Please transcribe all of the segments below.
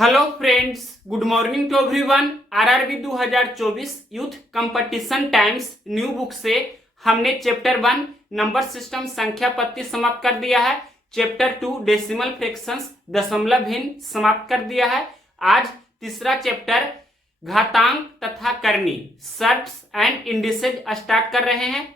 Hello friends, good morning to everyone. RRB 2024 youth competition times new book से हमने chapter 1 number system संख्या पत्ती समाप्त कर दिया है। चैप्टर 2 डेसिमल फ्रैक्शंस दशमलव भिन्न समाप्त कर दिया है। आज तीसरा चैप्टर घातांक तथा करनी शर्ट्स एंड इंडिसेज स्टार्ट कर रहे हैं।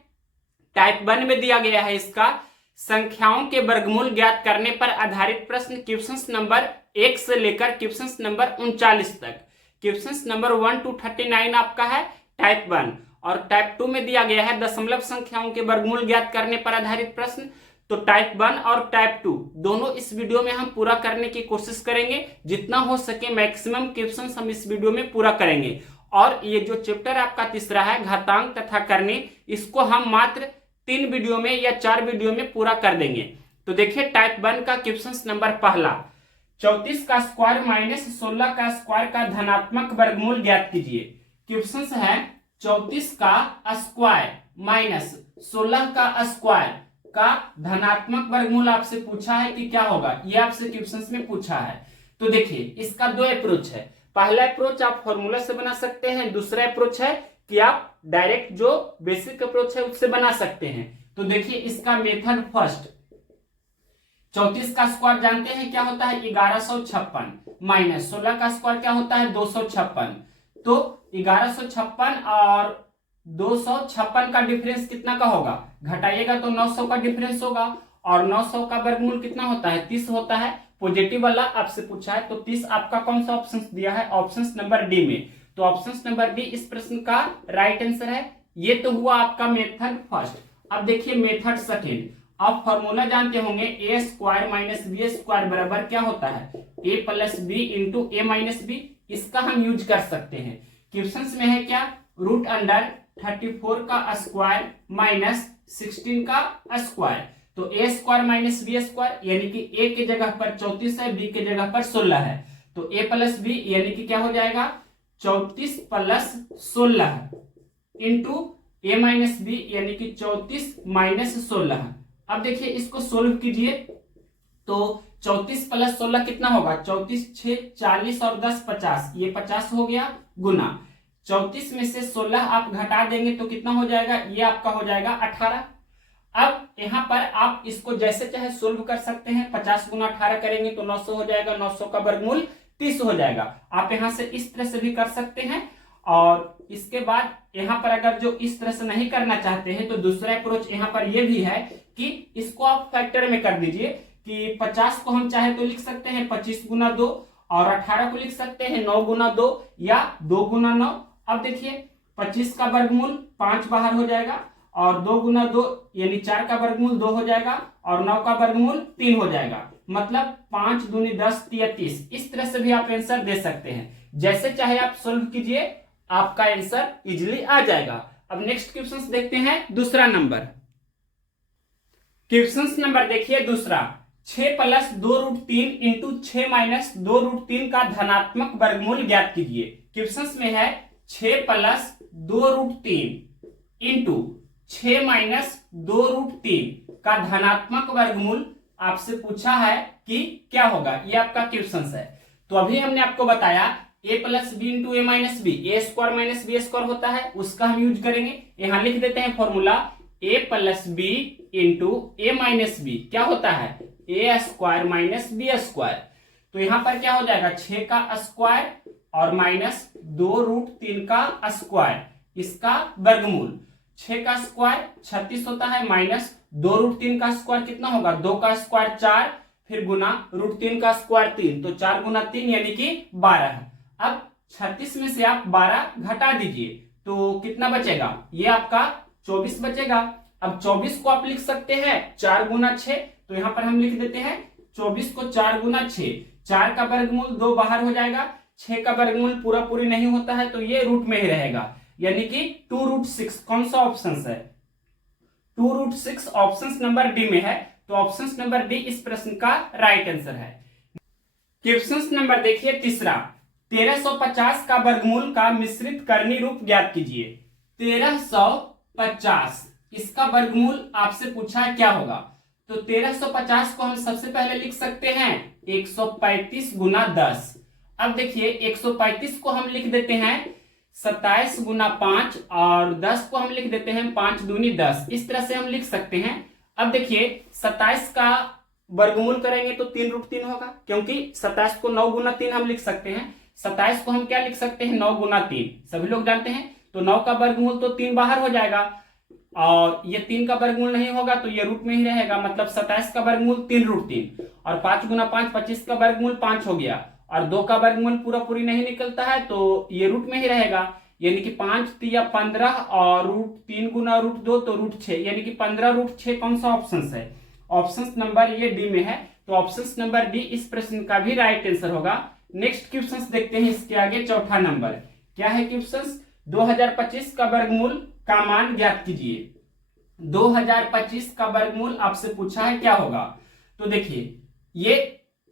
टाइप 1 में दिया गया है इसका संख्याओं के वर्गमूल ज्ञात करने पर आधारित प्रश्न क्वेश्चन नंबर 1 से लेकर क्वेश्चन नंबर 39 तक। क्वेश्चन नंबर 1 to 39 आपका है टाइप 1 और टाइप 2 में दिया गया है दशमलव संख्याओं के वर्गमूल ज्ञात करने पर आधारित प्रश्न। तो टाइप 1 और टाइप 2 दोनों इस वीडियो में हम पूरा करने की कोशिश करेंगे। जितना हो सके मैक्सिमम क्वेश्चन हम इस वीडियो में पूरा करेंगे। और ये जो चैप्टर आपका तीसरा है घातांक तथा करनी, इसको हम मात्र 3 वीडियो में या 4 वीडियो में पूरा कर देंगे। तो देखिए टाइप 1 का क्वेश्चन नंबर पहला, 34 का स्क्वायर माइनस 16 का स्क्वायर का धनात्मक वर्गमूल ज्ञात कीजिए। क्वेश्चन है 34 का स्क्वायर माइनस 16 का स्क्वायर का धनात्मक वर्गमूल आपसे पूछा है कि क्या होगा, ये आपसे क्वेश्चन में पूछा है। तो देखिए इसका दो अप्रोच है। पहला अप्रोच आप फॉर्मूला से बना सकते हैं, दूसरा अप्रोच है कि आप डायरेक्ट जो बेसिक अप्रोच है उससे बना सकते हैं। तो देखिए इसका मेथड फर्स्ट, 34 का स्क्वायर जानते हैं क्या होता है 1156 माइनस 16 का स्क्वायर क्या होता है 256। तो 1156 और 256 का डिफरेंस कितना का होगा, घटाइएगा तो 900 का डिफरेंस होगा। और 900 का वर्गमूल कितना होता है 30 होता है। पॉजिटिव वाला आपसे पूछा है तो 30 आपका कौन सा ऑप्शन दिया है, ऑप्शन नंबर डी में। तो ऑप्शन नंबर डी इस प्रश्न का राइट आंसर है। ये तो हुआ आपका मेथड फर्स्ट। अब देखिए मेथड सेकेंड, आप फॉर्मूला जानते होंगे ए स्क्वायर माइनस बी स्क्वायर बराबर क्या होता है ए plus B into A minus B. इसका हम यूज कर सकते हैं। क्वेश्चन में है क्या, रूट अंडर 34 का स्क्वायर माइनस 16 का स्क्वायर। तो ए स्क्वायर माइनस बी स्क्वायर यानी कि ए के जगह पर 34 है, बी के जगह पर 16 है। तो ए प्लस बी यानी कि क्या हो जाएगा 34 plus 16 into A minus B यानी कि 34 माइनस 16। अब देखिए इसको सोल्व कीजिए तो 34 प्लस 16 कितना होगा 34 6 40 और 10 50, ये 50 हो गया गुना 34 में से 16 आप घटा देंगे तो कितना हो जाएगा, ये आपका हो जाएगा 18। अब यहाँ पर आप इसको जैसे चाहे सोल्व कर सकते हैं। 50 गुना 18 करेंगे तो 900 हो जाएगा, 900 का वर्गमूल 30 हो जाएगा। आप यहां से इस तरह से भी कर सकते हैं। और इसके बाद यहाँ पर अगर जो इस तरह से नहीं करना चाहते हैं तो दूसरा अप्रोच यहाँ पर यह भी है कि इसको आप फैक्टर में कर दीजिए कि 50 को हम चाहे तो लिख सकते हैं 25 गुना 2 और 18 को लिख सकते हैं 9 गुना 2 या 2 गुना 9। अब देखिए 25 का वर्गमूल 5 बाहर हो जाएगा और 2 गुना 2 यानी 4 का वर्गमूल 2 हो जाएगा और 9 का वर्गमूल 3 हो जाएगा। मतलब 5 दूनी 10 33। इस तरह से भी आप आंसर दे सकते हैं। जैसे चाहे आप सोल्व कीजिए, आपका आंसर इजीली आ जाएगा। अब नेक्स्ट क्वेश्चन देखते हैं दूसरा नंबर। क्वेश्चन नंबर देखिए दूसरा, 6 plus 2 root 3 into 6 minus 2 root 3 का धनात्मक वर्गमूल ज्ञात कीजिए। क्वेश्चन में है 6 plus 2 root 3 into 6 minus 2 root 3 का धनात्मक वर्गमूल आपसे पूछा है कि क्या होगा, ये आपका क्वेश्चन है। तो अभी हमने आपको बताया a plus B into A minus B, A square minus B square होता है, उसका हम यूज करेंगे। यहां लिख देते हैं formula a plus B into A minus B क्या होता है A square minus B square. तो यहां पर क्या हो जाएगा 6 का स्क्वायर और माइनस 2 रूट 3 का स्क्वायर, इसका वर्गमूल। 6 का स्क्वायर 36 होता है माइनस 2 रूट 3 का स्क्वायर कितना होगा 2 का स्क्वायर 4 फिर गुना रूट 3 का स्क्वायर 3, तो 4 गुना 3 यानी कि 12। अब 36 में से आप 12 घटा दीजिए तो कितना बचेगा, ये आपका 24 बचेगा। अब 24 को आप लिख सकते हैं 4 गुना 6, तो यहां पर हम लिख देते हैं 24 को 4 गुना 6, 4 का वर्गमूल 2 बाहर हो जाएगा, 6 का वर्गमूल पूरा पूरी नहीं होता है तो ये रूट में ही रहेगा यानी कि 2 रूट 6। कौन सा ऑप्शन है 2 रूट 6 ऑप्शन नंबर डी में है। तो ऑप्शन नंबर डी इस प्रश्न का राइट आंसर है। क्वेश्चन नंबर देखिए तीसरा, 1350 का वर्गमूल का मिश्रित करनी रूप ज्ञात कीजिए। 1350 इसका वर्गमूल आपसे पूछा है क्या होगा। तो 1350 को हम सबसे पहले लिख सकते हैं 135 गुना 10 अब देखिए 135 को हम लिख देते हैं 27 गुना 5 और 10 को हम लिख देते हैं 5 दूनी 10। इस तरह से हम लिख सकते हैं। अब देखिए 27 का वर्गमूल करेंगे तो 3√3 होगा, क्योंकि 27 को 9 गुना 3 हम लिख सकते हैं। 27 को हम क्या लिख सकते हैं 9 गुना 3, सभी लोग जानते हैं। तो 9 का वर्गमूल तो 3 बाहर हो जाएगा और ये 3 का वर्गमूल नहीं होगा तो ये रूट में ही रहेगा, मतलब 27 का वर्गमूल 3√3 और 5 गुना 5 25 का वर्गमूल 5 हो गया और 2 का वर्गमूल पूरा पूरी नहीं निकलता है तो ये रूट में ही रहेगा, यानी कि 5 तिया 15 और √3 गुना √2 तो √6, यानी कि 15√6 कौन सा ऑप्शन है? ऑप्शन नंबर ये डी में है। तो ऑप्शन नंबर डी इस प्रश्न का भी राइट आंसर होगा। नेक्स्ट क्वेश्चन देखते हैं इसके आगे। चौथा नंबर क्या है क्वेश्चन? 2025 का वर्गमूल का मान ज्ञात कीजिए। 2025 का वर्गमूल आपसे पूछा है क्या होगा? तो देखिए ये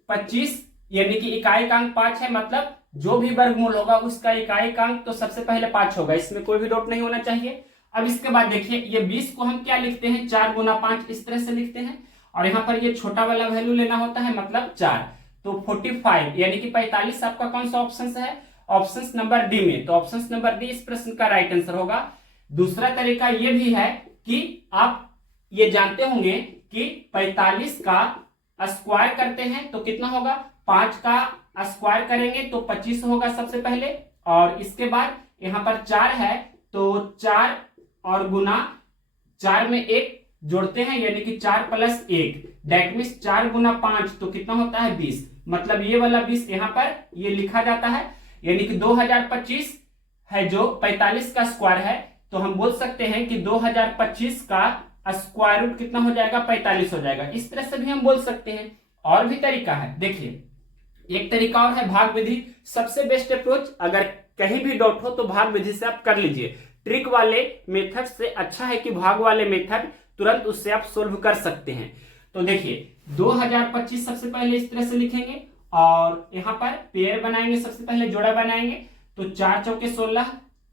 25 यानी कि इकाई का अंक 5 है, मतलब जो भी वर्गमूल होगा उसका इकाई का अंक तो सबसे पहले 5 होगा, इसमें कोई भी डाउट नहीं होना चाहिए। अब इसके बाद देखिए ये 20 को हम क्या लिखते हैं 4 गुना 5 इस तरह से लिखते हैं और यहाँ पर ये छोटा वाला वैल्यू लेना होता है, मतलब 4। तो 45 यानी कि 45 आपका कौन सा ऑप्शन है? ऑप्शन नंबर डी में। तो ऑप्शन नंबर डी इस प्रश्न का राइट आंसर होगा। दूसरा तरीका ये भी है कि आप ये जानते होंगे कि 45 का स्क्वायर करते हैं तो कितना होगा? 5 का स्क्वायर करेंगे तो 25 होगा सबसे पहले, और इसके बाद यहाँ पर 4 है तो 4 और गुना 4 में 1 जोड़ते हैं यानी कि 4 + 1 दैट मीन्स 4 गुना 5 तो कितना होता है 20, मतलब ये वाला 20 यहाँ पर ये लिखा जाता है, यानी कि 2025 है जो 45 का स्क्वायर है तो हम बोल सकते हैं कि 2025 का स्क्वायर रूट कितना हो जाएगा 45 हो जाएगा। इस तरह से भी हम बोल सकते हैं। और भी तरीका है, देखिए एक तरीका और है भाग विधि। सबसे बेस्ट अप्रोच अगर कहीं भी डाउट हो तो भाग विधि से आप कर लीजिए। ट्रिक वाले मेथड से अच्छा है कि भाग वाले मेथड तुरंत उससे आप सोल्व कर सकते हैं। तो देखिए 2025 सबसे पहले इस तरह से लिखेंगे और यहाँ पर पेयर बनाएंगे, सबसे पहले जोड़ा बनाएंगे तो 4 चौके 16,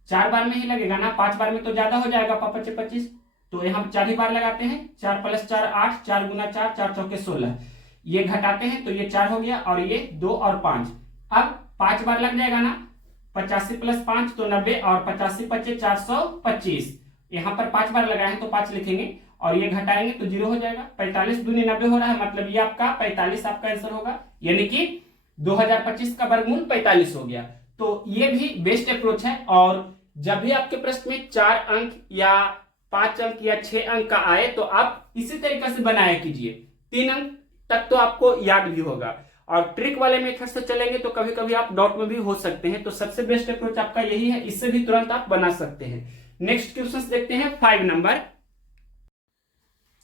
4 बार में ही लगेगा ना, 5 बार में तो ज्यादा हो जाएगा 5 × 25, तो यहाँ 4 ही बार लगाते हैं। 4 + 4 8, 4 गुना 4, 4 चौके 16, ये घटाते हैं तो ये 4 हो गया और ये 2 और 5। अब 5 बार लग जाएगा ना, 85 + 5 तो 90 और 85 × 5 425, यहाँ पर 5 बार लगाए हैं तो 5 लिखेंगे और ये घटाएंगे तो 0 हो जाएगा। 45 दूनी 90 हो रहा है, मतलब ये आपका 45 आपका आंसर होगा, यानी कि 2025 का वर्गमूल 45 हो गया। तो ये भी बेस्ट अप्रोच है। और जब भी आपके प्रश्न में 4 अंक या 5 अंक या 6 अंक का आए तो आप इसी तरीके से बनाया कीजिए, 3 अंक तक तो आपको याद भी होगा। और ट्रिक वाले मेथड से चलेंगे तो कभी कभी आप डाउट में भी हो सकते हैं, तो सबसे बेस्ट अप्रोच आपका यही है, इससे भी तुरंत आप बना सकते हैं। नेक्स्ट क्वेश्चन देखते हैं 5 नंबर।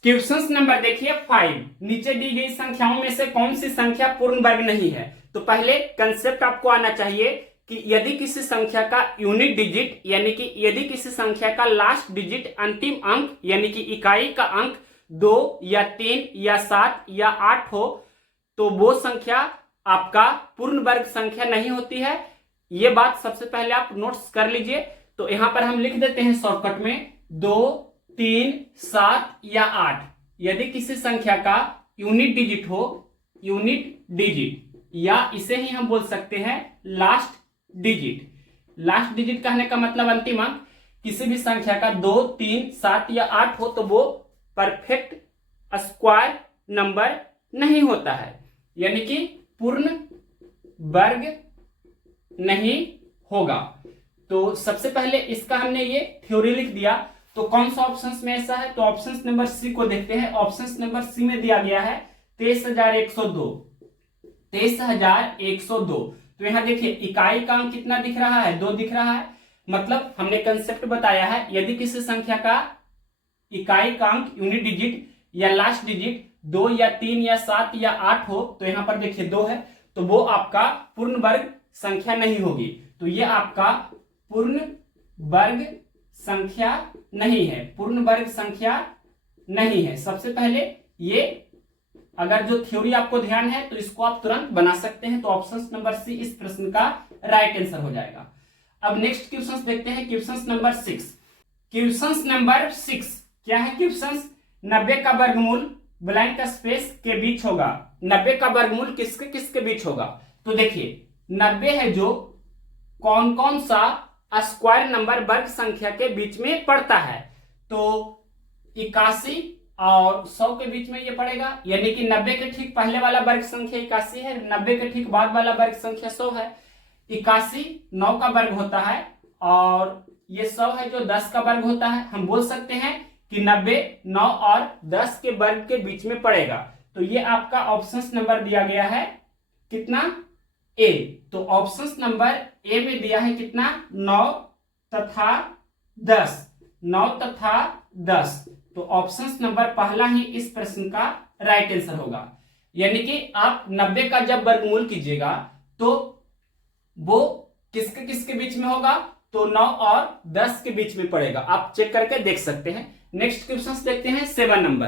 क्वेश्चन नंबर देखिए 5, नीचे दी गई संख्याओं में से कौन सी संख्या पूर्ण वर्ग नहीं है? तो पहले कंसेप्ट आपको आना चाहिए कि यदि किसी संख्या का यूनिट डिजिट यानी कि यदि किसी संख्या का लास्ट डिजिट अंतिम अंक यानी कि इकाई का अंक 2 या 3 या 7 या 8 हो तो वो संख्या आपका पूर्ण वर्ग संख्या नहीं होती है। ये बात सबसे पहले आप नोट्स कर लीजिए। तो यहां पर हम लिख देते हैं शॉर्टकट में 2, 3, 7 या 8 यदि किसी संख्या का यूनिट डिजिट हो, यूनिट डिजिट, या इसे ही हम बोल सकते हैं लास्ट डिजिट। लास्ट डिजिट कहने का मतलब अंतिम अंक। किसी भी संख्या का 2, 3, 7 या 8 हो तो वो परफेक्ट स्क्वायर नंबर नहीं होता है, यानी कि पूर्ण वर्ग नहीं होगा। तो सबसे पहले इसका हमने ये थ्योरी लिख दिया। तो कौन सा ऑप्शन में ऐसा है? तो ऑप्शन नंबर सी को देखते हैं। ऑप्शन नंबर सी में दिया गया है 23,102। 23,102। तो यहां देखिए इकाई का अंक कितना दिख रहा है? 2 दिख रहा है। मतलब हमने कंसेप्ट बताया है, यदि किसी संख्या का इकाई का अंक यूनिट डिजिट या लास्ट डिजिट 2 या 3 या 7 या 8 हो तो यहां पर देखिए 2 है तो वो आपका पूर्ण वर्ग संख्या नहीं होगी। तो ये आपका पूर्ण वर्ग संख्या नहीं है, पूर्ण वर्ग संख्या नहीं है। सबसे पहले ये अगर जो थ्योरी आपको ध्यान है तो इसको आप तुरंत बना सकते हैं। तो ऑप्शन नंबर सी इस प्रश्न का राइट आंसर हो जाएगा। अब नेक्स्ट क्वेश्चन देखते हैं, क्वेश्चन नंबर 6। क्वेश्चन नंबर 6 क्या है क्वेश्चन? 90 का वर्गमूल ब्लैंक स्पेस के बीच होगा। 90 का वर्गमूल किसके किसके बीच होगा? तो देखिए 90 है जो कौन कौन सा स्क्वायर नंबर वर्ग संख्या के बीच में पड़ता है, तो 81 और 100 के बीच में ये पड़ेगा, यानी कि 90 के ठीक पहले वाला वर्ग संख्या 81 है, 90 के ठीक बाद वाला वर्ग संख्या 100 है। 81 9 का वर्ग होता है और ये 100 है जो 10 का वर्ग होता है। हम बोल सकते हैं कि 90 9 और 10 के वर्ग के बीच में पड़ेगा। तो ये आपका ऑप्शन नंबर दिया गया है कितना, ए। तो ऑप्शन नंबर ए में दिया है कितना, 9 तथा 10, 9 तथा 10। तो ऑप्शन नंबर पहला ही इस प्रश्न का राइट आंसर होगा। यानी कि आप 90 का जब वर्गमूल कीजिएगा तो वो किसके किसके बीच में होगा, तो 9 और 10 के बीच में पड़ेगा। आप चेक करके देख सकते हैं। नेक्स्ट क्वेश्चन देखते हैं 7 नंबर।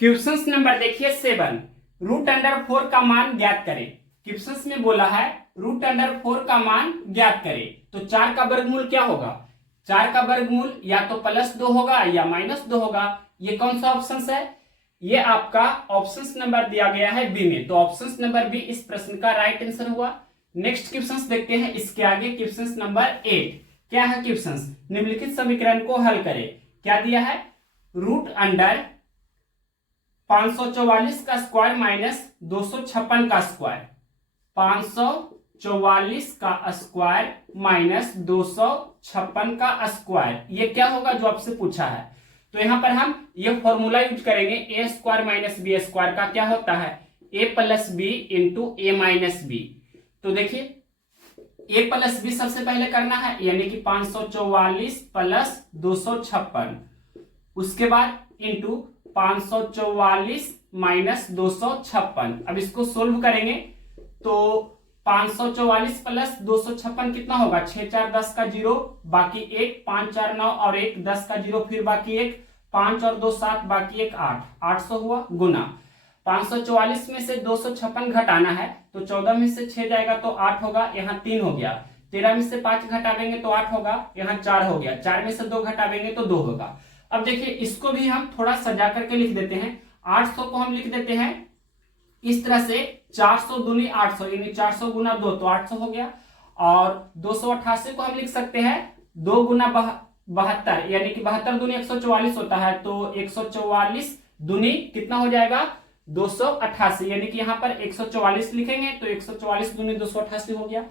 क्वेश्चन नंबर देखिए 7, √4 का मान ज्ञात करें। क्वेश्चन में बोला है √4 का मान ज्ञात करें, तो 4 का वर्गमूल क्या होगा, 4 का वर्गमूल या तो +2 होगा या -2 होगा। ये कौन सा ऑप्शन है, ये आपका ऑप्शन नंबर दिया गया है बी में, तो ऑप्शन नंबर बी इस प्रश्न का राइट आंसर हुआ। नेक्स्ट क्वेश्चन देखते हैं इसके आगे। क्वेश्चन नंबर 8 क्या है क्वेश्चन, निम्नलिखित समीकरण को हल करें। क्या दिया है, √544 का स्क्वायर माइनस 256 का स्क्वायर, 544 का स्क्वायर माइनस 256 का स्क्वायर, ये क्या होगा जो आपसे पूछा है। तो यहां पर हम ये फॉर्मूला यूज करेंगे, A square minus B square का क्या होता है, a plus B into A minus B. तो देखिए a प्लस बी सबसे पहले करना है, यानी कि 544 प्लस 256, उसके बाद इंटू 544 माइनस 256। अब इसको सोल्व करेंगे तो 544 प्लस 256 कितना होगा, 6 4 10 का 0, बाकी 1, 5 4 9 और 1 10 का 0, फिर बाकी 1, 5 और 2 7, बाकी 1 8, 800 हुआ गुना 544 में से 256 घटाना है, तो 14 में से 6 जाएगा तो 8 होगा, यहाँ 3 हो गया। 13 में से 5 घटावेंगे तो 8 होगा, यहाँ 4 हो गया। 4 में से 2 घटावेंगे तो 2 होगा। अब देखिए इसको भी हम थोड़ा सजा करके लिख देते हैं। 800 को हम लिख देते हैं इस तरह से, 400 दूनी 800, यानी 400 गुना 2 तो 800 हो गया। और 288 को हम लिख सकते हैं 2 गुना 72, यानी कि 72 दूनी 144 होता है, तो 144 दूनी कितना हो जाएगा, 288, यानी कि यहाँ पर 144 लिखेंगे तो 144 दूनी 288 हो गया।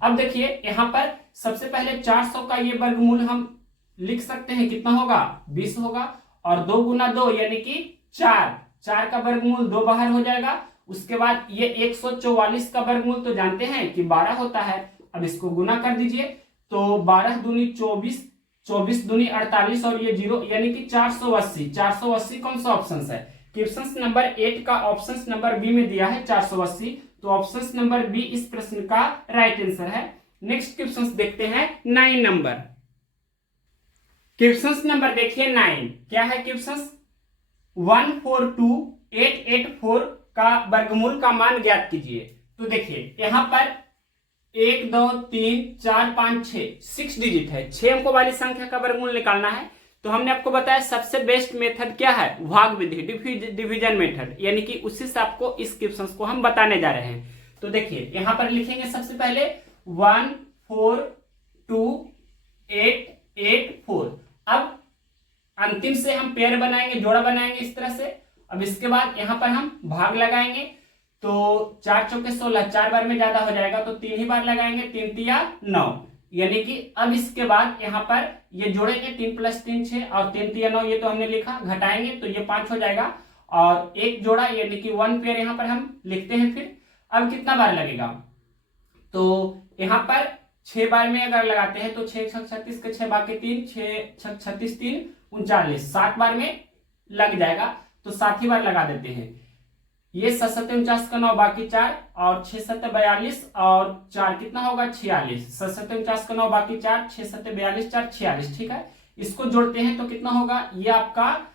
अब देखिए यहाँ पर सबसे पहले 400 का ये वर्गमूल हम लिख सकते हैं, कितना होगा, 20 होगा। और 2 गुना 2 यानी कि 4, 4 का वर्गमूल 2 बाहर हो जाएगा। उसके बाद ये 144 का वर्गमूल तो जानते हैं कि 12 होता है। अब इसको गुना कर दीजिए तो 12 दूनी 24, 24 दूनी 48 और ये 0, यानी कि 480। 480 कौन सा ऑप्शन है, क्वेश्चन नंबर 8 का ऑप्शन नंबर बी में दिया है 480, तो ऑप्शन नंबर बी इस प्रश्न का राइट आंसर है। नेक्स्ट क्वेश्चन देखते हैं 9 नंबर। क्वेश्चन नंबर देखिए 9 क्या है क्वेश्चन, 142884 का वर्गमूल का मान ज्ञात कीजिए। तो देखिए यहां पर 1 2 3 4 5 6 डिजिट है, 6 अंकों वाली संख्या का वर्गमूल निकालना है। तो हमने आपको बताया सबसे बेस्ट मेथड क्या है, भाग विधि, डिवीजन मेथड, यानी कि उसी से आपको इस क्वेश्चन को हम बताने जा रहे हैं। तो देखिए यहां पर लिखेंगे सबसे पहले 14284। अब अंतिम से हम पेयर बनाएंगे, जोड़ा बनाएंगे इस तरह से। अब इसके बाद यहां पर हम भाग लगाएंगे, तो 4 चौके 16, 4 बार में ज्यादा हो जाएगा तो 3 ही बार लगाएंगे, 3 तिया 9, यानी कि अब इसके बाद यहाँ पर ये जोड़ेंगे 3 + 3 6 और 3 तिया 9, ये तो हमने लिखा, घटाएंगे तो ये 5 हो जाएगा और एक जोड़ा यानी कि 1 पेयर यहाँ पर हम लिखते हैं। फिर अब कितना बार लगेगा, तो यहाँ पर 6 बार में अगर लगाते हैं तो 6 6 36 के 6 बाकी 3, 6 6 36 3 39, 7 बार में लग जाएगा, तो 7 ही बार लगा देते हैं। ये 7 7 49 का 9 बाकी 4 और 6 7 42 और 4 कितना होगा 46, 7 7 49 का 9 बाकी 4, 6 7 42 4 46, ठीक है। इसको जोड़ते हैं तो कितना होगा, ये आपका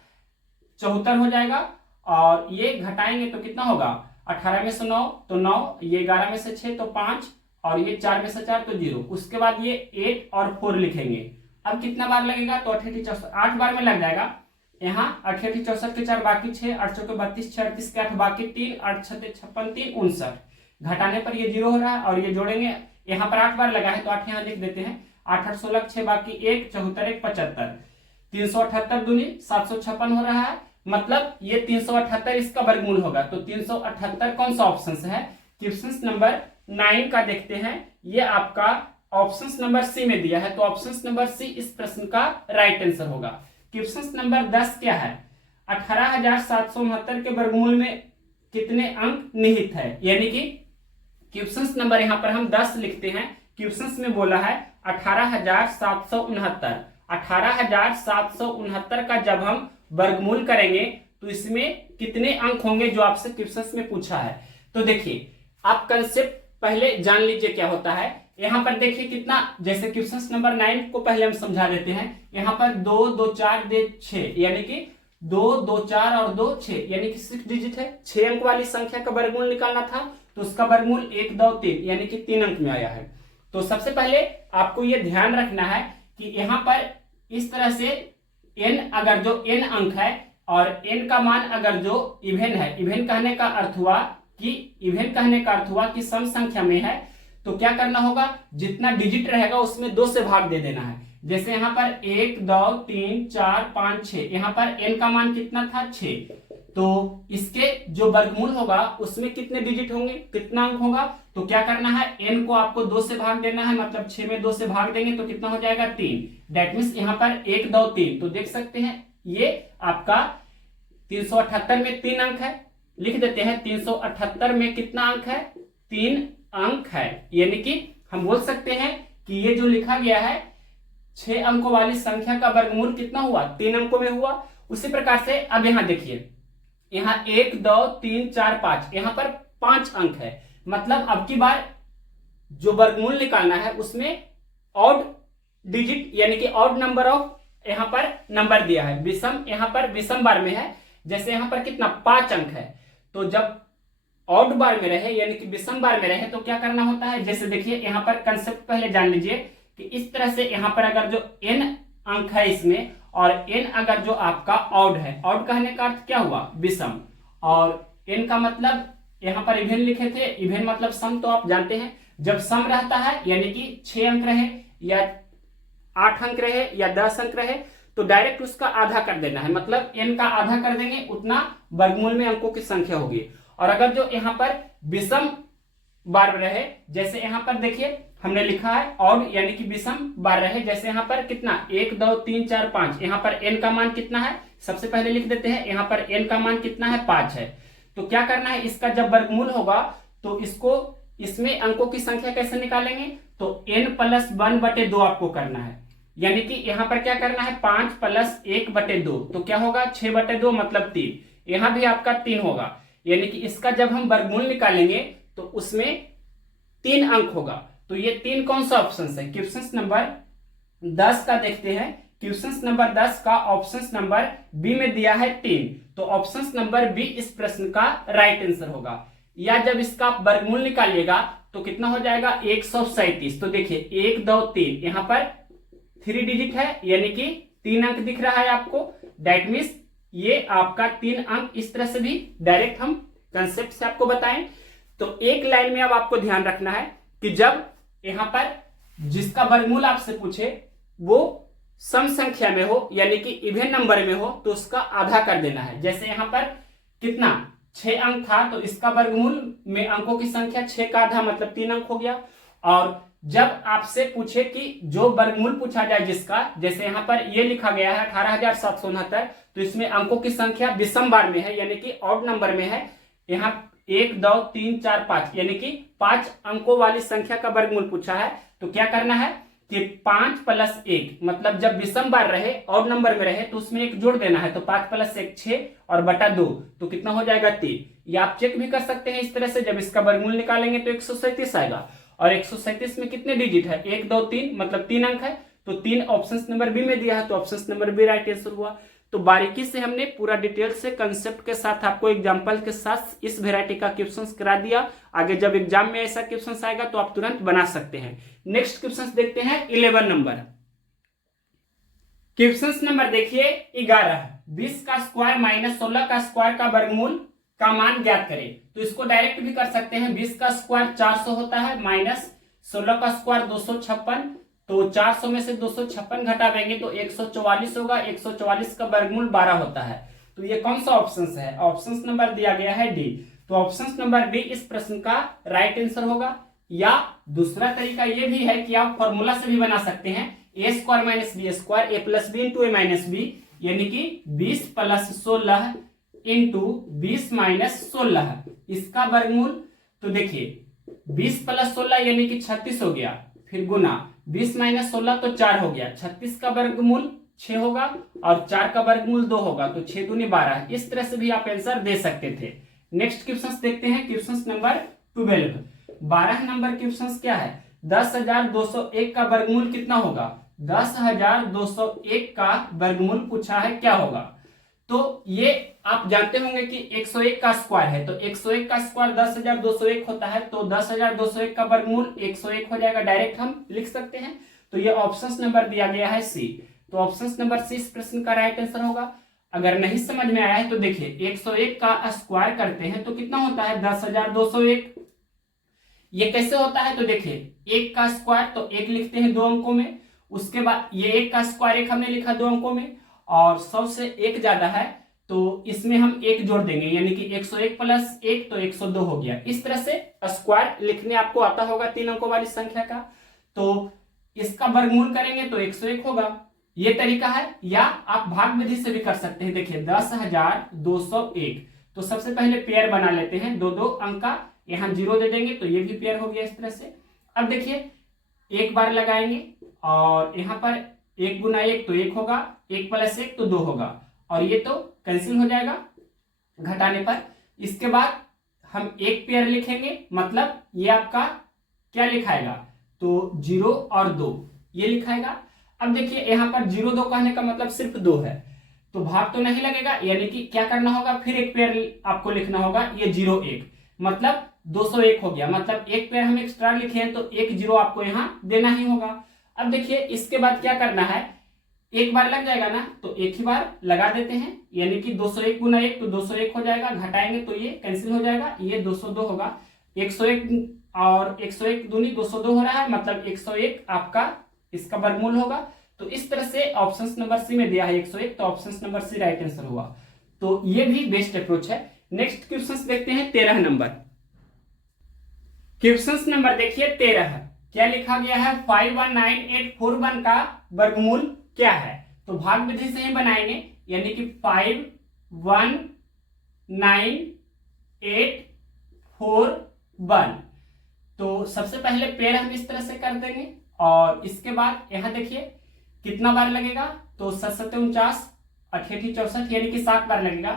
74 हो जाएगा और ये घटाएंगे तो कितना होगा, 18 में से 9 तो 9, ये 11 में से 6 तो 5 और ये 4 में से 4 तो 0। उसके बाद ये 8 और 4 लिखेंगे। अब कितना बार लगेगा, तो 8 बार में लग जाएगा। यहाँ 8 64 के 4 बाकी 6, 8 चौके 32 6 38 के 8 बाकी 3, 8 6 56 3 59, घटाने पर ये 0 हो रहा है और ये जोड़ेंगे, यहाँ पर 8 बार लगा है तो 8 यहाँ लिख देते हैं। 8 8 16 6 बाकी 1 74 1 75, 378 दूनी 756 हो रहा है, मतलब ये 378 इसका वर्गमूल होगा। तो 378 कौन सा ऑप्शन है? क्वेश्चन नंबर 9 का देखते हैं। ये आपका ऑप्शन नंबर सी में दिया है, तो ऑप्शन नंबर सी इस प्रश्न का राइट आंसर होगा। क्वेश्चन नंबर 10 क्या है? 18,769 के वर्गमूल में कितने अंक निहित है? यानी कि क्वेश्चन नंबर यहाँ पर हम 10 लिखते हैं। क्वेश्चन में बोला है 18,769, 18,769 का जब हम वर्गमूल करेंगे तो इसमें कितने अंक होंगे, जो आपसे क्वेश्चन में पूछा है। तो देखिए, आप कंसेप्ट पहले जान लीजिए क्या होता है। यहाँ पर देखिए कितना, जैसे क्वेश्चन नंबर 9 को पहले हम समझा देते हैं। यहाँ पर 2 2 4 दे 6, यानी कि 2 2 4 और 2 6, यानी कि 6 डिजिट है। 6 अंक वाली संख्या का वर्गमूल निकालना था, तो उसका वर्गमूल 1 2 3 यानी कि 3 अंक में आया है। तो सबसे पहले आपको यह ध्यान रखना है कि यहाँ पर इस तरह से n अगर जो n अंक है और n का मान अगर जो इवेन है, इवेन कहने का अर्थ हुआ कि सम संख्या में है, तो क्या करना होगा, जितना डिजिट रहेगा उसमें 2 से भाग दे देना है। जैसे यहाँ पर 1 2 3 4 5 6, यहाँ पर n का मान कितना था? 6, तो इसके जो वर्गमूल होगा उसमें कितने डिजिट होंगे, कितना अंक होगा? तो क्या करना है, n को आपको 2 से भाग देना है, मतलब 6 में 2 से भाग देंगे तो कितना हो जाएगा? 3। दैट मीन्स यहाँ पर 1 2 3, तो देख सकते हैं ये आपका 378 में 3 अंक है। लिख देते हैं 378 में कितना अंक है? 3 अंक है। यानी कि हम बोल सकते हैं कि ये जो लिखा गया है 6 अंकों वाली संख्या का वर्गमूल कितना हुआ? 3 अंकों में हुआ। उसी प्रकार से अब यहाँ देखिए, यहाँ 1 2 3 4 5, यहाँ पर 5 अंक है, मतलब अब की बार जो वर्गमूल निकालना है उसमें ऑड डिजिट यानी कि ऑड नंबर ऑफ यहाँ पर नंबर दिया है, विषम, यहाँ पर विषम बार में है। जैसे यहाँ पर कितना 5 अंक है, तो जब ऑड बार में रहे यानी कि विषम बार में रहे तो क्या करना होता है, जैसे देखिए यहाँ पर कंसेप्ट पहले जान लीजिए कि इस तरह से यहाँ पर अगर जो n अंक है इसमें और n अगर जो आपका ऑड है, ऑड कहने का अर्थ क्या हुआ? विषम, और n का मतलब यहाँ पर इवेन लिखे थे, इवेन मतलब सम, तो आप जानते हैं जब सम रहता है यानी कि 6 अंक रहे या 8 अंक रहे या 10 अंक रहे तो डायरेक्ट उसका आधा कर देना है, मतलब n का आधा कर देंगे उतना वर्गमूल में अंकों की संख्या होगी। और अगर जो यहाँ पर विषम बार रहे, जैसे यहाँ पर देखिए हमने लिखा है ऑड यानी कि विषम बार रहे, जैसे यहाँ पर कितना 1 2 3 4 5, यहाँ पर n का मान कितना है सबसे पहले लिख देते हैं। यहाँ पर n का मान कितना है? 5 है। तो क्या करना है, इसका जब वर्गमूल होगा तो इसको इसमें अंकों की संख्या कैसे निकालेंगे, तो n + 1/2 आपको करना है। यानी कि यहाँ पर क्या करना है, 5 + 1/2, तो क्या होगा 6/2 मतलब 3। यहाँ भी आपका 3 होगा, यानी कि इसका जब हम वर्गमूल निकालेंगे तो उसमें 3 अंक होगा। तो ये 3 कौन सा ऑप्शन है? क्वेश्चन नंबर 10 का देखते हैं। क्वेश्चन नंबर 10 का ऑप्शन नंबर बी में दिया है 3, तो ऑप्शन नंबर बी इस प्रश्न का राइट आंसर होगा। या जब इसका वर्गमूल निकालिएगा तो कितना हो जाएगा? 137। तो देखिए 1 2 3, यहाँ पर 3 डिजिट है यानी कि 3 अंक दिख रहा है आपको। दैट मीन्स ये आपका 3 अंक, इस तरह से भी डायरेक्ट हम कंसेप्ट से आपको बताएं। तो एक लाइन में अब आपको ध्यान रखना है कि जब यहां पर जिसका वर्गमूल आपसे पूछे वो सम संख्या में हो यानी कि इवन नंबर में हो तो उसका आधा कर देना है। जैसे यहां पर कितना 6 अंक था तो इसका वर्गमूल में अंकों की संख्या 6 का आधा मतलब 3 अंक हो गया। और जब आपसे पूछे कि जो वर्गमूल पूछा जाए जिसका, जैसे यहाँ पर ये लिखा गया है 18,769, तो इसमें अंकों की संख्या विषम बार में है यानी कि ऑड नंबर में है। यहाँ 1 2 3 4 5 यानी कि 5 अंकों वाली संख्या का वर्गमूल पूछा है। तो क्या करना है कि 5 + 1 मतलब जब विषम बार रहे ऑड नंबर में रहे तो उसमें 1 जोड़ देना है। तो 5 + 1 6 और बटा 2 तो कितना हो जाएगा 3। ये आप चेक भी कर सकते हैं इस तरह से, जब इसका वर्गमूल निकालेंगे तो 137 आएगा। और 137 में कितने डिजिट है? 1 2 3 मतलब 3 अंक है। तो 3 ऑप्शन नंबर बी में दिया है, तो option number B right answer हुआ। तो बारीकी से हमने पूरा डिटेल से कंसेप्ट के साथ आपको एग्जांपल के साथ इस वैरायटी का क्वेश्चंस करा दिया। आगे जब एग्जाम में ऐसा क्वेश्चंस आएगा तो आप तुरंत बना सकते हैं। नेक्स्ट क्वेश्चंस देखते हैं 11 नंबर। क्वेश्चंस नंबर देखिए 11, 20 का स्क्वायर - 16 का स्क्वायर का वर्गमूल का मान ज्ञात करें। तो इसको डायरेक्ट भी कर सकते हैं। 20 का स्क्वायर 400 होता है, माइनस 16 का स्क्वायर 256, तो 400 में से 256 घटा देंगे तो 144 होगा। 144 का वर्गमूल 12 होता है। तो ये कौन सा ऑप्शन है? ऑप्शन नंबर दिया गया है डी। तो ऑप्शन नंबर डी इस प्रश्न का राइट आंसर होगा। या दूसरा तरीका ये भी है कि आप फॉर्मूला से भी बना सकते हैं, ए square minus B square, A plus B into A minus B, यानी कि 20 प्लस 16 इंटू 20 माइनस 16, इसका वर्गमूल। तो देखिए 20 प्लस 16 यानी कि 36 हो गया, फिर गुना 20 माइनस 16 तो 4 हो गया, 36 का वर्गमूल 6 होगा और 4 का वर्गमूल 2 होगा, तो 6 दूनी 12। इस तरह से भी आप आंसर दे सकते थे। नेक्स्ट क्वेश्चन देखते हैं, क्वेश्चन नंबर 12। 12 नंबर क्वेश्चन क्या है? 10,201 का वर्गमूल कितना होगा? 10,201 का वर्गमूल पूछा है, क्या होगा? तो ये आप जानते होंगे कि 101 का स्क्वायर है, तो 101 का स्क्वायर 10,201 होता है, तो 10,201 का वर्गमूल 101 हो जाएगा, डायरेक्ट हम लिख सकते हैं। तो ये ऑप्शन नंबर दिया गया है सी। तो ऑप्शन नंबर सी इस प्रश्न का राइट आंसर होगा। अगर नहीं समझ में आया है तो देखिए 101 का स्क्वायर करते हैं तो कितना होता है? 10,201। ये कैसे होता है? तो देखिए 1 का स्क्वायर तो 1 लिखते हैं 2 अंकों में, उसके बाद ये 1 का स्क्वायर 1 हमने लिखा 2 अंकों में, और 100 से 1 ज्यादा है तो इसमें हम 1 जोड़ देंगे, यानी कि 101 प्लस 1 तो 102 हो गया। इस तरह से स्क्वायर लिखने आपको आता होगा 3 अंकों वाली संख्या का। तो इसका वर्गमूल करेंगे तो 101 होगा, ये तरीका है। या आप भाग विधि से भी कर सकते हैं। देखिए 10,201, तो सबसे पहले पेयर बना लेते हैं, 2-2 अंक का, यहाँ 0 दे देंगे तो ये भी पेयर हो गया इस तरह से। अब देखिए एक बार लगाएंगे और यहाँ पर 1 गुना 1 तो 1 होगा, 1 प्लस 1 तो 2 होगा, और ये तो कैंसिल हो जाएगा घटाने पर। इसके बाद हम एक पेयर लिखेंगे, मतलब ये आपका क्या लिखाएगा? तो 0 और 2 ये लिखाएगा। अब देखिए यहाँ पर 0-2 कहने का मतलब सिर्फ 2 है, तो भाग तो नहीं लगेगा, यानी कि क्या करना होगा? फिर एक पेयर आपको लिखना होगा, ये 0-1 मतलब 201 हो गया, मतलब एक पेयर हम एक्स्ट्रा लिखे हैं तो 1 0 आपको यहाँ देना ही होगा। अब देखिए इसके बाद क्या करना है? एक बार लग जाएगा ना, तो एक ही बार लगा देते हैं, यानी कि 201 गुना 1 तो 201 हो जाएगा, घटाएंगे तो ये कैंसिल हो जाएगा, ये 202 होगा। 101 और 101 दूनी 202 हो रहा है, मतलब 101 आपका इसका वर्गमूल होगा। तो इस तरह से ऑप्शन नंबर सी में दिया है 101, तो option number C right answer हुआ। तो ये भी बेस्ट अप्रोच है। नेक्स्ट क्वेश्चन देखते हैं 13 नंबर। क्वेश्चन नंबर देखिए 13, क्या लिखा गया है? 519841 का वर्गमूल क्या है? तो भाग विधि से ही बनाएंगे, यानी कि 519841। तो सबसे पहले पेयर हम इस तरह से कर देंगे, और इसके बाद यहाँ देखिए कितना बार लगेगा? तो 7-7-49, 88-64, यानी कि 7 बार लगेगा।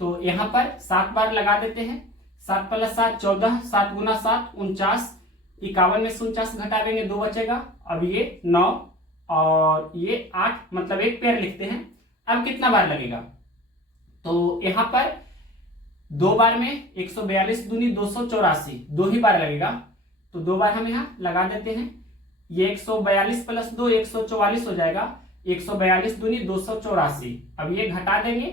तो यहाँ पर 7 बार लगा देते हैं। 7 प्लस 7 14, 7 गुना 7 49, 51 में से 49 घटा देंगे 2 बचेगा। अब ये 9 और ये 8, मतलब एक पेयर लिखते हैं। अब कितना बार लगेगा? तो यहाँ पर 2 बार में 142 दूनी 284, 2 ही बार लगेगा, तो 2 बार हम यहाँ लगा देते हैं। ये 142 प्लस 2 144 हो जाएगा, 142 दूनी 284। अब ये घटा देंगे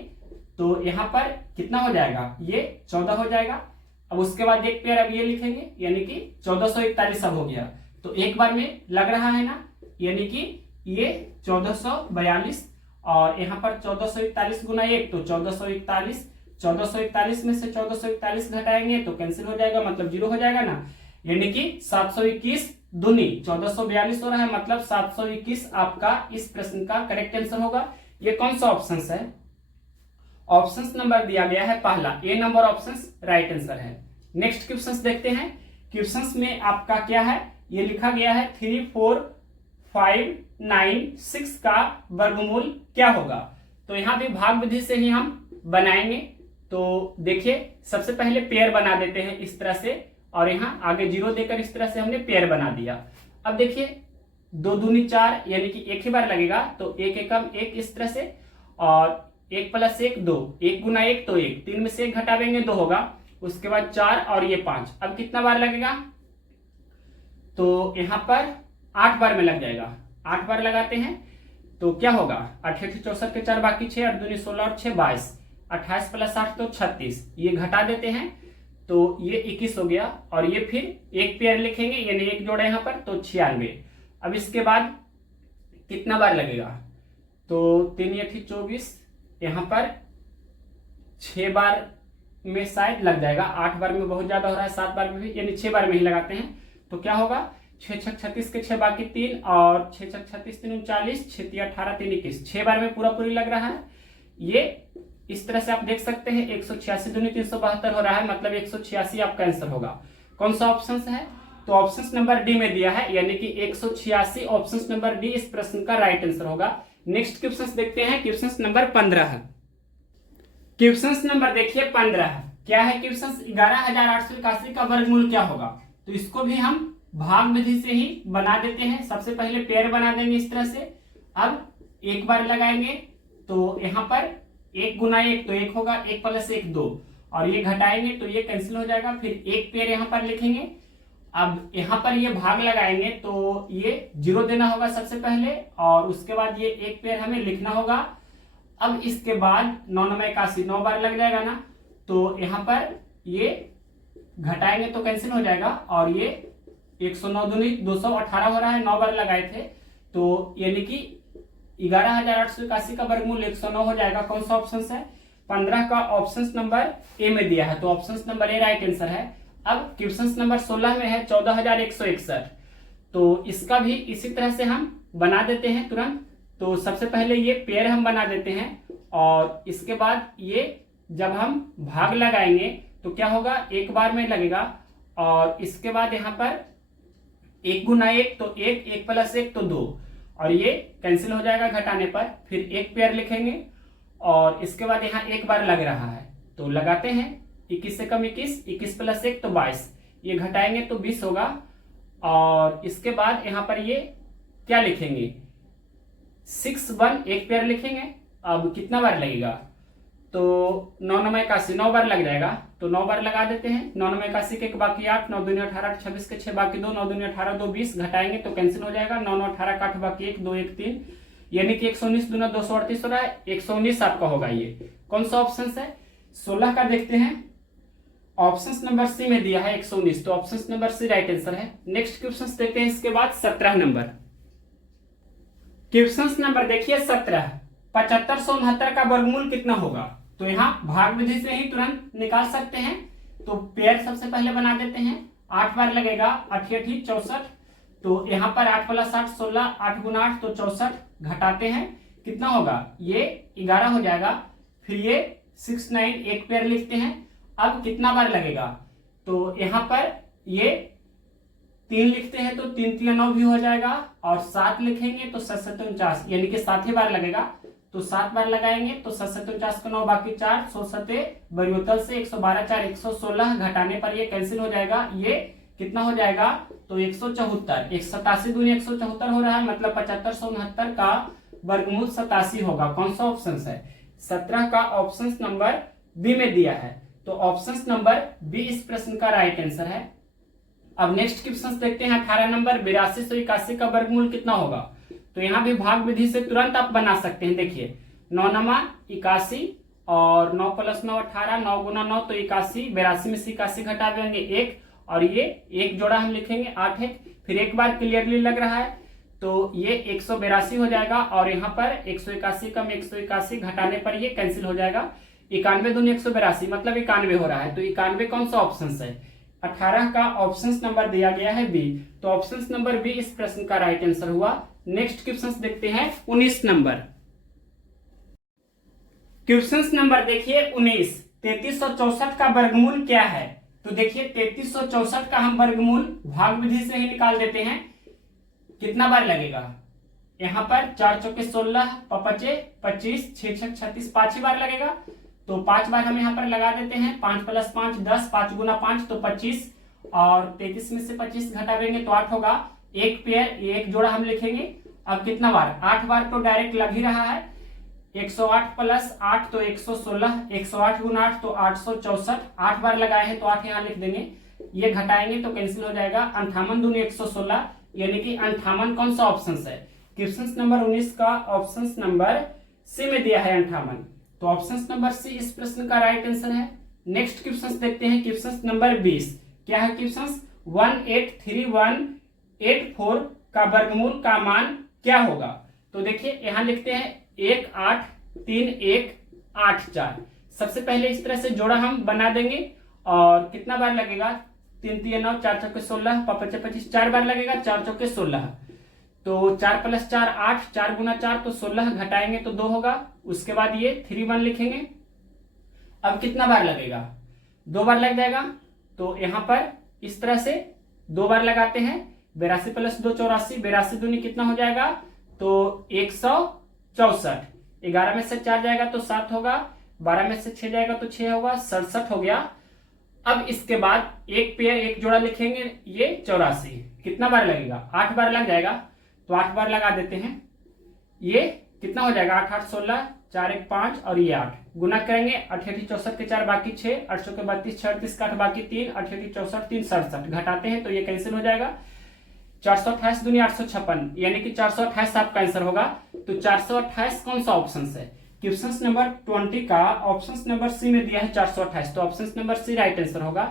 तो यहाँ पर कितना हो जाएगा? ये 14 हो जाएगा। अब उसके बाद एक पेयर अब ये लिखेंगे, यानी कि 1441 अब हो गया। तो एक बार में लग रहा है ना, यानी कि ये 1442, और यहाँ पर 1441 गुना 1 तो 1441, 1441 में से 1441 घटाएंगे तो कैंसिल हो जाएगा, मतलब 0 हो जाएगा ना, यानी कि 721 दूनी 1442 हो रहा है, मतलब 721 आपका इस प्रश्न का करेक्ट आंसर होगा। ये कौन सा ऑप्शन है? ऑप्शन नंबर दिया गया है पहला, ए नंबर ऑप्शन राइट आंसर है। नेक्स्ट क्वेश्चन देखते हैं। क्वेश्चन में आपका क्या है? ये लिखा गया है 34596 का वर्गमूल क्या होगा? तो यहाँ भी भाग विधि से ही हम बनाएंगे। तो देखिए सबसे पहले पेयर बना देते हैं इस तरह से, और यहाँ आगे 0 देकर इस तरह से हमने पेयर बना दिया। अब देखिए 2 दूनी 4, यानी कि एक ही बार लगेगा, तो 1 एकम 1 इस तरह से, और 1 प्लस 1 2, 1 गुना 1 तो 1, 3 में से 1 घटा देंगे 2 होगा, उसके बाद 4 और ये 5। अब कितना बार लगेगा? तो यहाँ पर 8 बार में लग जाएगा। 8 बार लगाते हैं तो क्या होगा? 88 64 के 4 बाकी 6, 8 दूनी 16 और 6 22, 28 प्लस 8 तो 36, ये घटा देते हैं तो ये 21 हो गया। और ये फिर एक पेयर लिखेंगे यानी एक जोड़ा यहाँ पर तो 96। अब इसके बाद कितना बार लगेगा, तो 3 या 24, यहाँ पर 6 बार में शायद लग जाएगा, 8 बार में बहुत ज्यादा हो रहा है, 7 बार में भी, यानी 6 बार में ही लगाते हैं। तो क्या होगा, 6 छक 36 के 6 बाकी 3 और 6 छक 36 3 39, 6 3 18 3 21, 6 बार में पूरा पूरी लग रहा है। ये इस तरह से आप देख सकते हैं 186 दूनी 372 हो रहा है, मतलब 186 आपका आंसर होगा। कौन सा ऑप्शन है, तो ऑप्शन नंबर डी में दिया है, यानी कि 186 ऑप्शन नंबर डी इस प्रश्न का राइट आंसर होगा। नेक्स्ट क्वेश्चन देखते हैं, क्वेश्चन नंबर 15 है। क्वेश्चन नंबर देखिए 15 है, क्या है क्वेश्चन, 11,881 का वर्गमूल क्या होगा। तो इसको भी हम भाग विधि से ही बना देते हैं। सबसे पहले पेयर बना देंगे इस तरह से। अब एक बार लगाएंगे तो यहाँ पर 1 गुना 1 तो 1 होगा, 1 प्लस 1 2, और ये घटाएंगे तो ये कैंसिल हो जाएगा। फिर एक पेयर यहाँ पर लिखेंगे। अब यहाँ पर ये भाग लगाएंगे तो ये 0 देना होगा सबसे पहले, और उसके बाद ये एक पेयर हमें लिखना होगा। अब इसके बाद 9 9 81, 9 बार लग जाएगा ना, तो यहाँ पर ये घटाएंगे तो कैंसिल हो जाएगा, और ये 109 दूनी 218 हो रहा है, 9 बार लगाए थे, तो यानी कि 11,881 का वर्गमूल 109 हो जाएगा। कौन सा ऑप्शन है, 15 का ऑप्शन नंबर ए में दिया है, तो option number A right answer है। अब क्वेश्चन नंबर 16 में है 14,161, तो इसका भी इसी तरह से हम बना देते हैं तुरंत। तो सबसे पहले ये पेयर हम बना देते हैं, और इसके बाद ये जब हम भाग लगाएंगे तो क्या होगा, एक बार में लगेगा, और इसके बाद यहाँ पर 1 गुना 1 तो 1, 1 प्लस 1 तो 2, और ये कैंसिल हो जाएगा घटाने पर। फिर एक पेयर लिखेंगे, और इसके बाद यहाँ एक बार लग रहा है तो लगाते हैं। 21 से कम 21, 21 प्लस 1 तो 22, ये घटाएंगे तो 20 होगा। और इसके बाद यहाँ पर ये क्या लिखेंगे, 6 1 एक पेयर लिखेंगे। अब कितना बार लगेगा, तो 9 9 81, 9 बार लग जाएगा, तो 9 बार लगा देते हैं। 9 9 81 के बाकी 8, 9 दूनी 18, 26 के 6 बाकी 2, 9 दूनी 18 2 20, घटाएंगे तो कैंसिल हो जाएगा। 9 9 18 का 8 बाकी 1 2 1 3, यानी कि 119 दूना 238 हो रहा है, 119 आपका होगा। ये कौन सा ऑप्शन है, 16 का देखते हैं। ऑप्शन नंबर सी में दिया है 119, तो option number C right answer है। नेक्स्ट क्वेश्चन देखते हैं इसके बाद 17 नंबर। क्वेश्चन नंबर देखिए 17, 7569 का वर्गमूल कितना होगा। तो यहाँ भाग विधि से ही तुरंत निकाल सकते हैं। तो पेयर सबसे पहले बना देते हैं, 8 बार लगेगा, 8 8 64, तो यहाँ पर 8 प्लस 8 16, 8 गुना 8 तो 64, घटाते हैं कितना होगा, ये 11 हो जाएगा। फिर ये 6 9 एक पेयर लिखते हैं। अब कितना बार लगेगा, तो यहाँ पर ये 3 लिखते हैं तो 3 3 9 भी हो जाएगा, और 7 लिखेंगे तो 7 7 49, यानी कि 7 ही बार लगेगा, तो 7 बार लगाएंगे तो 7 7 49 को 9 बाकी 4, 100 बरियोतल से 112 4 116, घटाने पर ये कैंसिल हो जाएगा। ये कितना हो जाएगा, तो 174, 187 दूनी 174 हो रहा है, मतलब 7569 का वर्गमूल 87 होगा। कौन सा ऑप्शन है, 17 का ऑप्शन नंबर बी में दिया है, तो ऑप्शन नंबर बी इस प्रश्न का राइट आंसर है। अब नेक्स्ट क्वेश्चन देखते हैं 18 नंबर, 8281 का वर्गमूल कितना होगा। तो यहाँ भी भाग विधि से तुरंत आप बना सकते हैं। देखिए 9 9 81, और 9 प्लस 9 18, 9 गुना 9 तो 81, 82 में से 81 घटा देंगे 1, और ये एक जोड़ा हम लिखेंगे 8 1, फिर एक बार क्लियरली लग रहा है तो ये 182 हो जाएगा, और यहाँ पर 181 कम 181, घटाने पर ये कैंसिल हो जाएगा। 91 दूनी 182, मतलब 91 हो रहा है, तो 91 कौन सा ऑप्शन है, 18 का ऑप्शन नंबर दिया गया है बी, तो ऑप्शन नंबर बी इस प्रश्न का राइट आंसर हुआ। नेक्स्ट क्वेश्चन देखते हैं 19 नंबर। क्वेश्चन नंबर देखिए 19, 3364 का वर्गमूल क्या है। तो देखिए 3364 का हम वर्गमूल भाग विधि से ही निकाल देते हैं। कितना बार लगेगा, यहाँ पर 4 चौके 16, 5 25, 6 6 36, 5 ही बार लगेगा, तो 5 बार हम यहाँ पर लगा देते हैं। 5 प्लस 5 10, 5 गुना 5 तो 25, और 33 में से 25 घटावेंगे तो 8 होगा। एक पेयर, एक जोड़ा हम लिखेंगे। अब कितना बार, 8 बार तो डायरेक्ट लग ही रहा है। 108 प्लस 8 तो 116, 108 गुना 8 तो 864, 8 बार लगाए हैं तो 8 यहाँ लिख देंगे। ये घटाएंगे तो कैंसिल हो जाएगा। 58 दूनी 116, यानी कि 58 कौन सा ऑप्शन है, क्वेश्चन नंबर 19 का ऑप्शन नंबर सी में दिया है 58। तो ऑप्शन नंबर सी इस प्रश्न का राइट आंसर है। नेक्स्ट क्वेश्चन देखते हैं, क्वेश्चन नंबर 20। क्या है क्वेश्चन? 183184 का वर्गमूल का मान क्या होगा? तो देखिए यहां लिखते हैं 183184। सबसे पहले इस तरह से जोड़ा हम बना देंगे और कितना बार लगेगा? 3 3 9, 4 चौके 16, 5 5 25, 4 बार लगेगा, 4 चौके 16। तो 4 + 4 8, 4 × 4 तो 16, घटाएंगे तो 2 होगा। उसके बाद ये 31 लिखेंगे। अब कितना बार लगेगा? 2 बार लग जाएगा। तो यहां पर इस तरह से 2 बार लगाते हैं। 82 + 2 84, 82 दूनी कितना हो जाएगा? तो 164। 11 में से 4 जाएगा तो 7 होगा, 12 में से 6 जाएगा तो 6 होगा, 67 हो गया। अब इसके बाद एक पेयर एक जोड़ा लिखेंगे, ये 84। कितना बार लगेगा? 8 बार लग जाएगा। तो 8 बार लगा देते हैं। ये कितना हो जाएगा? 8 8 16, 4 1 5 और ये 8 गुना करेंगे। 8 8 64 के 4 बाकी 6, 800 के 32, 36 का 8 बाकी 3, 8 8 64 3 67, घटाते हैं तो ये कैंसिल हो जाएगा। 428 दूनी 856, यानी कि 428 आपका आंसर होगा। तो 428 कौन सा ऑप्शन है? क्वेश्चन नंबर 20 का ऑप्शन नंबर सी में दिया है 428, तो option number C right answer होगा।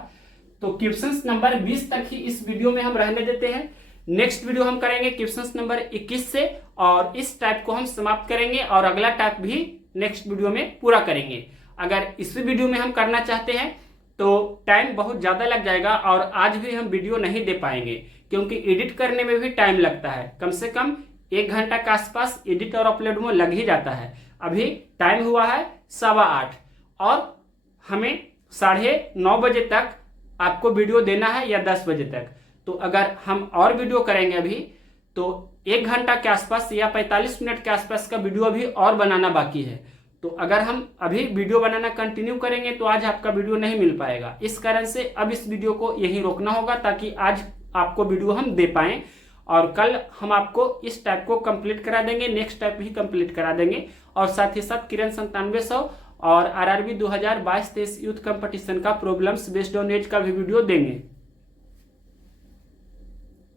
तो क्वेश्चन नंबर 20 तक ही इस वीडियो में हम रहने देते हैं। नेक्स्ट वीडियो हम करेंगे क्वेश्चन नंबर 21 से, और इस टाइप को हम समाप्त करेंगे और अगला टाइप भी नेक्स्ट वीडियो में पूरा करेंगे। अगर इस वीडियो में हम करना चाहते हैं तो टाइम बहुत ज्यादा लग जाएगा और आज भी हम वीडियो नहीं दे पाएंगे, क्योंकि एडिट करने में भी टाइम लगता है। कम से कम 1 घंटा के आसपास एडिट और अपलोड में लग ही जाता है। अभी टाइम हुआ है 8:15 और हमें 9:30 बजे तक आपको वीडियो देना है या 10 बजे तक। तो अगर हम और वीडियो करेंगे अभी तो 1 घंटा के आसपास या 45 मिनट के आसपास का वीडियो अभी और बनाना बाकी है। तो अगर हम अभी वीडियो बनाना कंटिन्यू करेंगे तो आज आपका वीडियो नहीं मिल पाएगा। इस कारण से अब इस वीडियो को यहीं रोकना होगा, ताकि आज आपको वीडियो हम दे पाएं और कल हम आपको इस टाइप को कंप्लीट करा देंगे, नेक्स्ट टाइप भी कंप्लीट करा देंगे। और साथ ही साथ किरण 9700 और RRB 2022-23 यूथ कंपटीशन का प्रॉब्लम्स बेस्ड ऑन एज का भी वीडियो देंगे।